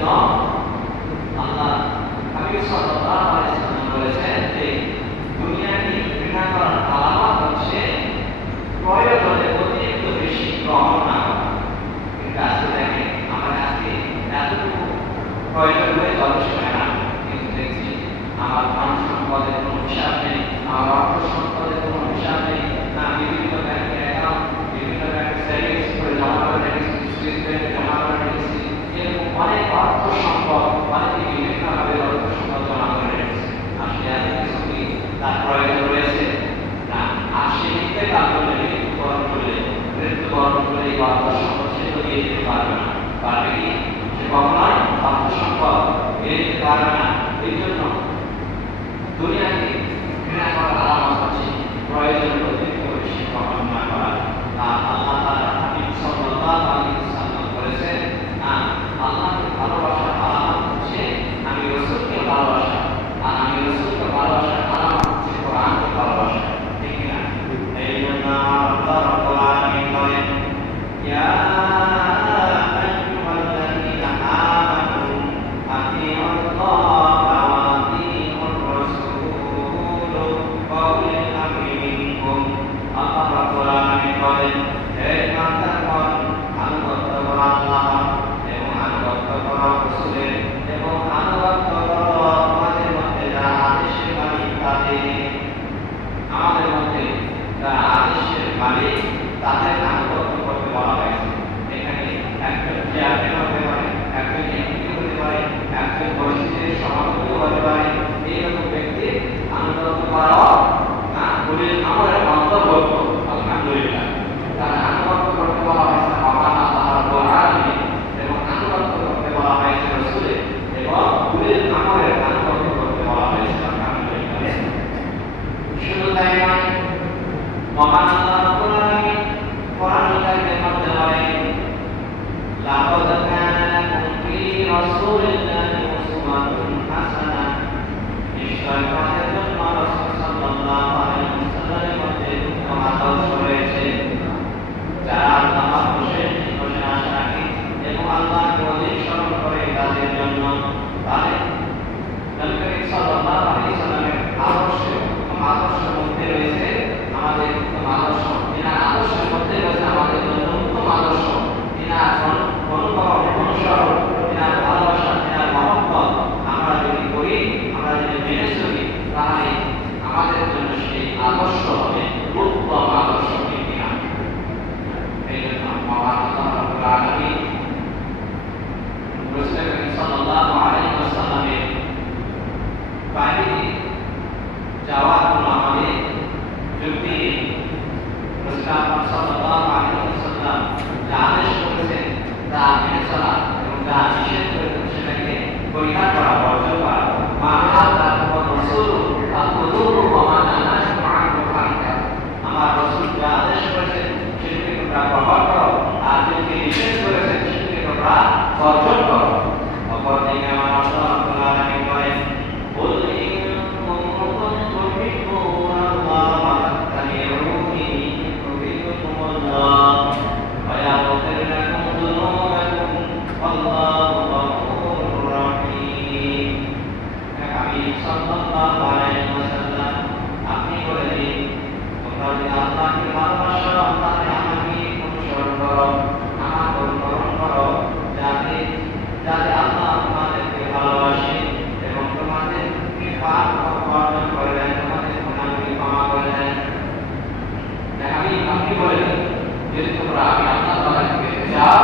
জন্য আল্লাহ হাবিব সাল্লাল্লাহু আলাইহি ওয়াসাল্লাম বলেছেন যে দুনিয়াকে ঘৃণা করার আলামত হচ্ছে প্রয়োজনে অতিরিক্ত বেশি গ্রহণ না করা। কিন্তু আজকে দেখেন আমার আজকে এতটুকু প্রয়োজন হয়ে যথেষ্ট হয় না, কিন্তু দেখছি আমার ধন সম্পদের কোনো হিসাব নেই, আমার অর্থ সম্পদের কোনো হিসাব নেই, না বিভিন্ন ব্যাংকের অ্যাকাউন্ট, বিভিন্ন ব্যাংকের সেভিংস করে জমা করে রেখেছি, সুইস ব্যাংকে জমা করে রেখেছি, এরকম অনেক অর্থ সম্পদ, অনেকে বিভিন্নভাবে অর্থ সম্পদ জমা করে রেখেছে। আসলে এত কিছু কি তার প্রয়োজন রয়েছে? না। আর সে ইন্তেকাল করলে, মৃত্যুবরণ করলে এই অর্থ সম্পদ সে তো দিয়ে দিতে পারবে না। পারবে কি? সে কখনোই অর্থ সম্পদ দিয়ে দিতে পারবে না। এই জন্য দুনিয়াকে ঘৃণা করার আলামত হচ্ছে প্রয়োজনের অতিরিক্ত বেশি গ্রহণ না করা। আর আল্লাহ তাআলা হাবিব সাল্লাল্লাহু আলাইহি ওয়াসাল্লাম বলেছেন, আল্লাহকে ভালোবাসার আলামত হচ্ছে আমি রাসূলকে ভালোবাসা, আর আমি রাসূলকে ভালোবাসার আলামত হচ্ছে কোরআনকে ভালোবাসা। ঠিক না? এই জন্য আল্লাহ রাব্বুল আলামিন বলেন, ইয়া আইয়ুহাল্লাযীনা আমানু আতিউল্লাহ তাদের আনুগত্য করতে বলা হয়েছে। এখানে একজন চেয়ারম্যান হতে পারে, একজন এমপি হতে পারে, একজন মসজিদের সভাপতি হতে পারে, এইরকম ব্যক্তির আনুগত্য করাও পুলিশ আমলের অন্তর্ভুক্ত। আলহামদুলিল্লাহ, তারা আনুগত্য করতে বলা হয়েছে মহান আল্লাহ রাব্বুল আলামিন, এবং আনুগত্য করতে বলা হয়েছে রাসূলের, এবং পুলিশ আমলের আনুগত্য করতে বলা হয়েছে। আলহামদুলিল্লাহ। শুধু তাই নয়, মহান আল্লাহ রাব্বুল আলামিন কোরআনুল কারীমের মধ্যে বলেন, লাকাদ কানা লাকুম ফি রাসূলিল্লাহি উসওয়াতুন হাসানাহ, নিশ্চয় তোমাদের জন্য রাসূল সাল্লাল্লাহু আলাইহি ওয়াসাল্লামের মধ্যে উত্তম আদর্শ রয়েছে। যারা আল্লাহর প্রশংসা আশা রাখে এবং আল্লাহকে অধিক স্মরণ করে তাদের জন্য, তাহলে নবী করিম সাল্লাল্লাহু আলাইহি ওয়াসাল্লামের আদর্শ, উত্তম আদর্শের মধ্যে রয়েছে আমাদের উত্তম আদর্শ। এনার আদর্শের মধ্যে রয়েছে আমাদের জন্য উত্তম আদর্শ। এনার অনুকরণ, অনুসরণ, এনার ভালোবাসা, এনার মহব্বত আমরা যদি করি, আমরা যদি মেনে চলি, তাহলে আমাদের জন্য সেই আদর্শ হবে উত্তম আদর্শ। কিনা? এই জন্য মহান আল্লাহ রাব্বুল আলামিন রাসূল সাল্লাল্লাহু আলাইহি ওয়াসাল্লামের বাইরে যাওয়ার জন্য আমাদের যুক্তি রাসূল সাল্লাল্লাহু আলাইহি ওয়াসাল্লাম যা আদেশ করেছেন তা মেনে চলা, এবং যা নিষেধ করেছেন সেটাকে পরিহার করা, বর্জন করা। মা আল্লাহ ওয়া রাসূলু আকুলুহু ওয়া মা নাহাকুম আনহু ফান্তাহু। আমার রাসূল যা আদেশ করেছেন সেটাকে তোমরা গ্রহণ করো, আর যেটাকে নিষেধ করেছেন সেটাকে তোমরা বর্জন করো। অপরদিকে আমার আল্লাহ রাব্বুল আলামিন বলেন, কুল ইন কুনতুম তুহিব্বুনাল্লাহ ফাত্তাবিউনি ইউহিব্বুকুমুল্লাহ ওয়া ইয়াগফির লাকুম যুনুবাকুম ওয়াল্লাহু গফুরুর রাহিম। হাবিব সাল্লাল্লাহু আলাইহি ওয়াসাল্লাম, আপনি বলে দিন, তোমরা যদি আল্লাহকে ভালোবাসো তাহলে আমাকে অনুসরণ করো, আমার অনুকরণ করো, যাতে আল্লাহ তোমাদেরকে ভালোবাসে এবং তোমাদেরকে পাপ অর্জন করে দেন, তোমাদের গুনাহকে ক্ষমা করে দেন। হাবিব, আপনি বলে দিন, যদি তোমরা আমি আল্লাহ তাআলাকে পেতে চাও